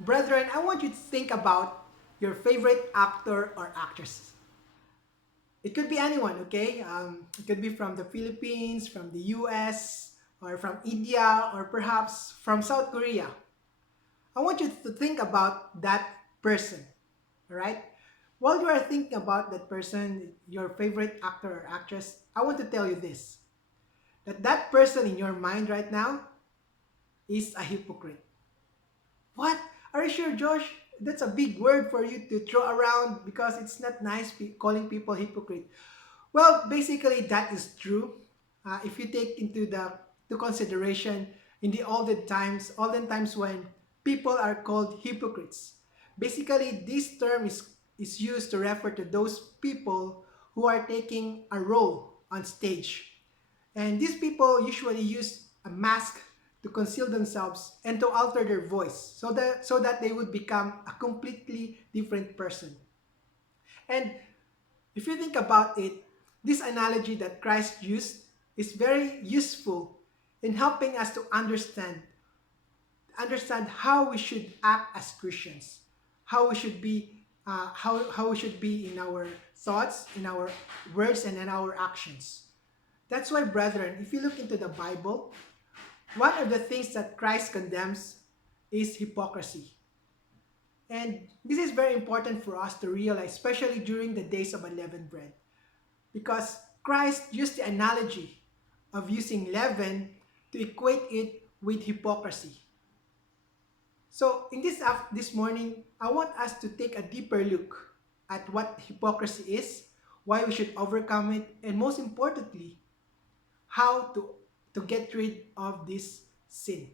Brethren, I want you to think about your favorite actor or actress. It could be anyone, okay? It could be from the Philippines, from the US, or from India, or perhaps from South Korea. I want you to think about that person, all right? While you are thinking about that person, your favorite actor or actress, I want to tell you this, that that person in your mind right now is a hypocrite. What? Are you sure, Josh? That's a big word for you to throw around because it's not nice calling people hypocrite. Well, basically that is true. If you take into the to consideration in the olden times when people are called hypocrites. Basically, this term is used to refer to those people who are taking a role on stage. And these people usually use a mask to conceal themselves and to alter their voice so that they would become a completely different person. And if you think about it, this analogy that Christ used is very useful in helping us to understand how we should act as Christians, how we should be how we should be in our thoughts, in our words, and in our actions. That's why, brethren, if you look into the Bible, one of the things that Christ condemns is hypocrisy. And this is very important for us to realize, especially during the days of unleavened bread, because Christ used the analogy of using leaven to equate it with hypocrisy. So in this morning, I want us to take a deeper look at what hypocrisy is, why we should overcome it, and most importantly, how to get rid of this sin,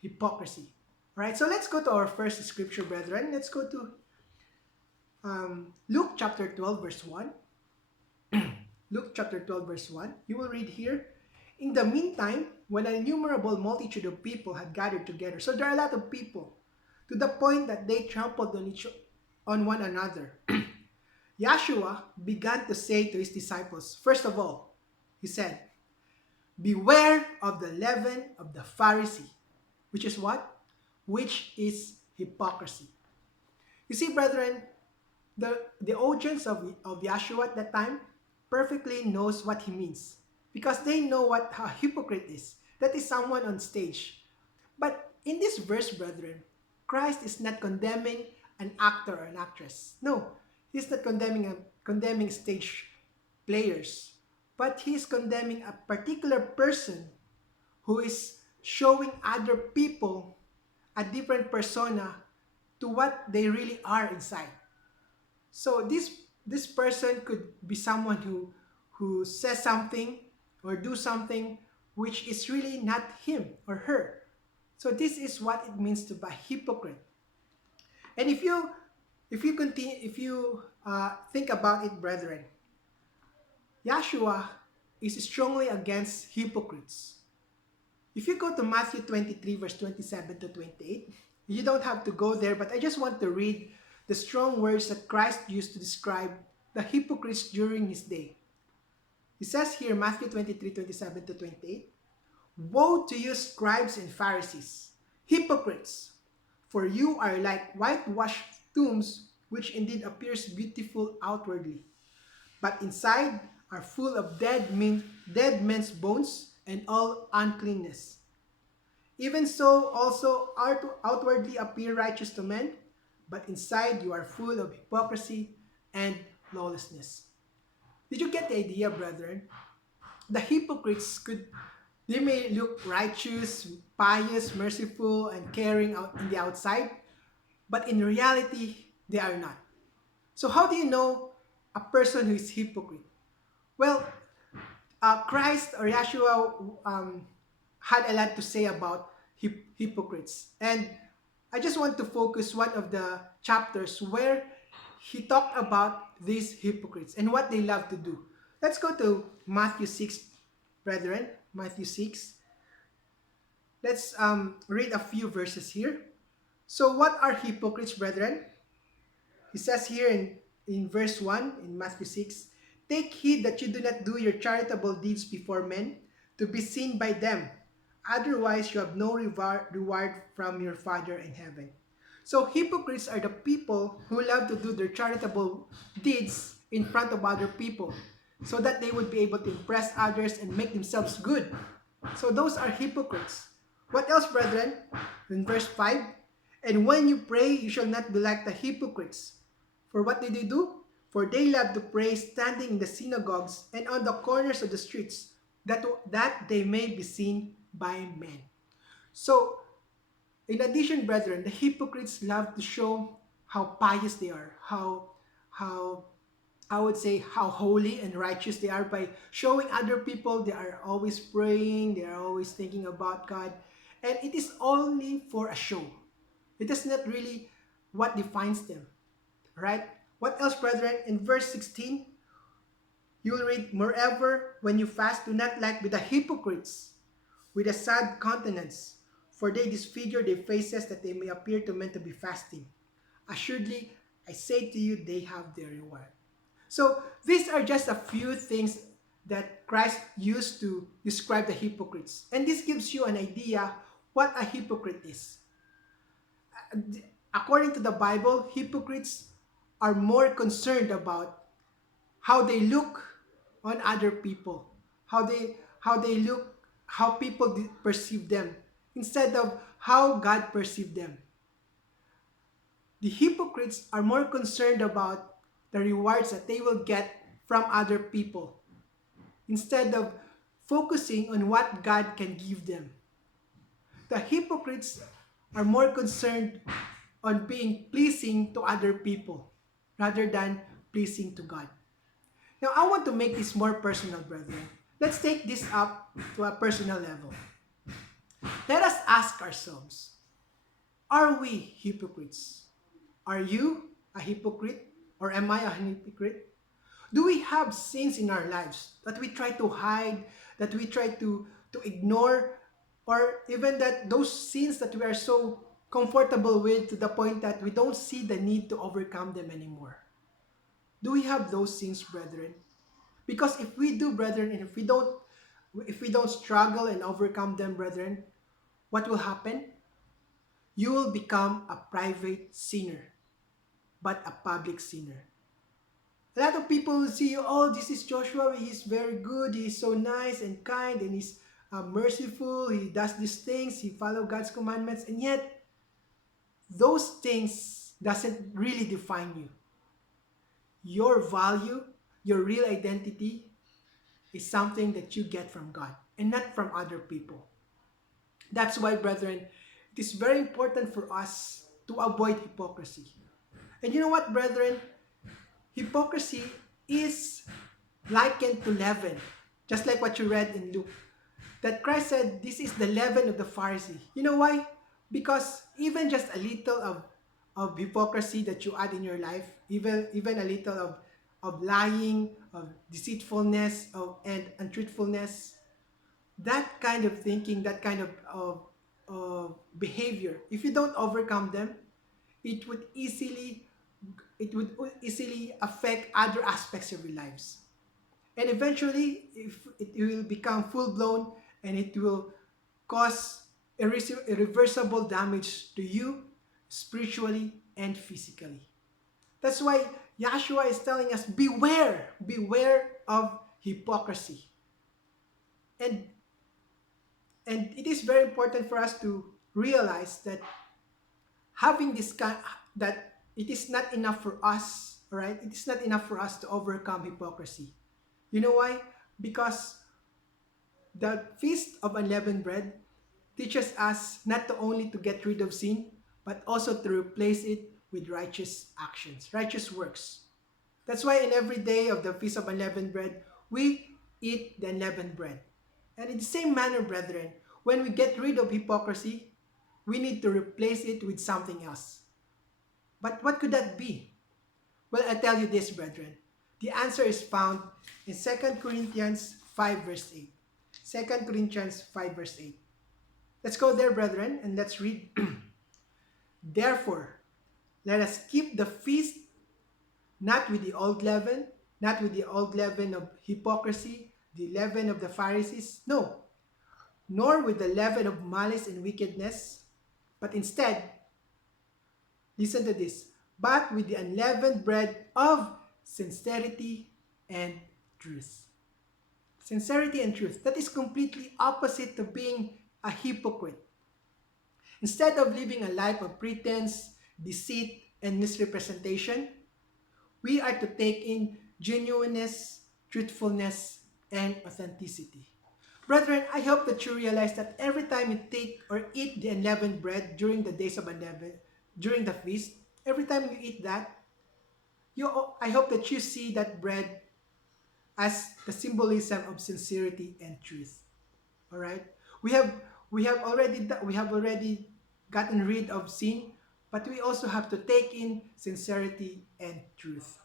hypocrisy. All right, so let's go to our first scripture, brethren. Let's go to Luke chapter 12, verse 1. Luke chapter 12, verse 1. You will read here. In the meantime, when an innumerable multitude of people had gathered together, so there are a lot of people, to the point that they trampled on one another, Yeshua began to say to his disciples, first of all, he said, beware of the leaven of the Pharisee, which is what? Which is hypocrisy. You see, brethren, the audience of Yeshua at that time perfectly knows what he means because they know what a hypocrite is. That is someone on stage. But in this verse, brethren, Christ is not condemning an actor or an actress. No, he's not condemning stage players, but he's condemning a particular person who is showing other people a different persona to what they really are inside. So this person could be someone who says something or do something which is really not him or her. So this is what it means to be a hypocrite. And if you think about it, brethren, Yeshua is strongly against hypocrites. If you go to Matthew 23, verse 27 to 28, you don't have to go there, but I just want to read the strong words that Christ used to describe the hypocrites during his day. He says here, Matthew 23, 27 to 28, woe to you, scribes and Pharisees, hypocrites! For you are like whitewashed tombs, which indeed appears beautiful outwardly, but inside are full of dead men's bones and all uncleanness. Even so also outwardly appear righteous to men, but inside you are full of hypocrisy and lawlessness. Did you get the idea, brethren? The hypocrites they may look righteous, pious, merciful, and caring out in the outside, but in reality, they are not. So how do you know a person who is hypocrite? Well, Christ or Yeshua had a lot to say about hypocrites. And I just want to focus one of the chapters where he talked about these hypocrites and what they love to do. Let's go to Matthew 6, brethren. Matthew 6. Let's read a few verses here. So what are hypocrites, brethren? He says here in verse 1 in Matthew 6, take heed that you do not do your charitable deeds before men to be seen by them. Otherwise, you have no reward from your Father in heaven. So hypocrites are the people who love to do their charitable deeds in front of other people so that they would be able to impress others and make themselves good. So those are hypocrites. What else, brethren? In verse 5, and when you pray, you shall not be like the hypocrites. For what did they do? For they love to pray standing in the synagogues and on the corners of the streets, that they may be seen by men. So, in addition, brethren, the hypocrites love to show how pious they are, how I would say how holy and righteous they are by showing other people they are always praying, they are always thinking about God, and it is only for a show. It is not really what defines them, right? What else, brethren? In verse 16, you will read, moreover, when you fast, do not like with the hypocrites, with a sad countenance, for they disfigure their faces that they may appear to men to be fasting. Assuredly, I say to you, they have their reward. So these are just a few things that Christ used to describe the hypocrites. And this gives you an idea what a hypocrite is. According to the Bible, hypocrites are more concerned about how they look on other people, how they look, how people perceive them, instead of how God perceived them. The hypocrites are more concerned about the rewards that they will get from other people, instead of focusing on what God can give them. The hypocrites are more concerned on being pleasing to other people rather than pleasing to God. Now, I want to make this more personal, brethren. Let's take this up to a personal level. Let us ask ourselves, are we hypocrites? Are you a hypocrite? Or am I a hypocrite? Do we have sins in our lives that we try to hide, that we try to ignore, or even that those sins that we are so comfortable with to the point that we don't see the need to overcome them anymore? Do we have those sins, brethren? Because if we do, brethren, and if we don't struggle and overcome them, brethren, what will happen? You will become a private sinner, but a public sinner. A lot of people will see you, oh, this is Joshua, he's very good, he's so nice and kind, and he's merciful, he does these things, he follows God's commandments, and yet those things doesn't really define you. Your value, your real identity is something that you get from God and not from other people. That's why, brethren, it is very important for us to avoid hypocrisy. And you know what, brethren? Hypocrisy is likened to leaven, just like what you read in Luke. That Christ said, this is the leaven of the Pharisee. You know why? Because even just a little of hypocrisy that you add in your life, even a little of lying, of deceitfulness, and untruthfulness, that kind of thinking, that kind of behavior, if you don't overcome them, it would easily affect other aspects of your lives. And eventually, if it will become full-blown and it will cause irreversible damage to you spiritually and physically. That's why Yahshua is telling us, beware of hypocrisy. And it is very important for us to realize that having this kind, that it is not enough for us, right? It is not enough for us to overcome hypocrisy. You know why? Because the Feast of Unleavened Bread teaches us not only to get rid of sin, but also to replace it with righteous actions, righteous works. That's why in every day of the Feast of Unleavened Bread, we eat the unleavened bread. And in the same manner, brethren, when we get rid of hypocrisy, we need to replace it with something else. But what could that be? Well, I tell you this, brethren. The answer is found in 2 Corinthians 5 verse 8. 2 Corinthians 5 verse 8. Let's go there, brethren, and let's read. Therefore, let us keep the feast not with the old leaven, not with the old leaven of hypocrisy, the leaven of the Pharisees, no, nor with the leaven of malice and wickedness, but instead Listen to this. But with the unleavened bread of sincerity and truth. Sincerity and truth. That is completely opposite to being a hypocrite. Instead of living a life of pretense, deceit, and misrepresentation, we are to take in genuineness, truthfulness, and authenticity. Brethren, I hope that you realize that every time you take or eat the unleavened bread during the days of unleavened, during the feast, every time you eat that, I hope that you see that bread as the symbolism of sincerity and truth. All right, we have we have already gotten rid of sin, but we also have to take in sincerity and truth.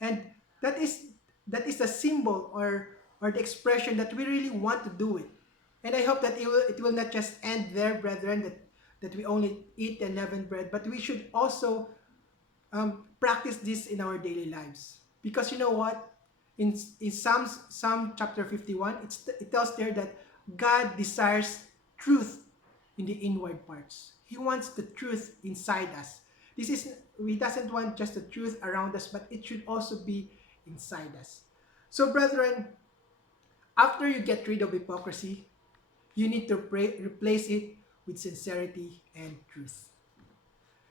And that is that is the symbol or the expression that we really want to do it. And I hope that it will not just end there, brethren, that we only eat the unleavened bread, but we should also practice this in our daily lives. Because you know what? In Psalm chapter 51, it tells there that God desires truth in the inward parts. He wants the truth inside us. This is He doesn't want just the truth around us, but it should also be inside us. So, brethren, after you get rid of hypocrisy, you need to replace it with sincerity and truth.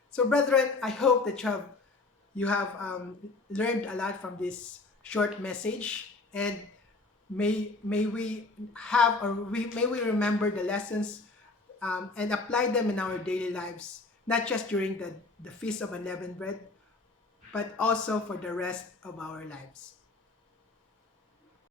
So, brethren, I hope that you have learned a lot from this short message, and may we may we remember the lessons and apply them in our daily lives, not just during the feast of unleavened bread, but also for the rest of our lives.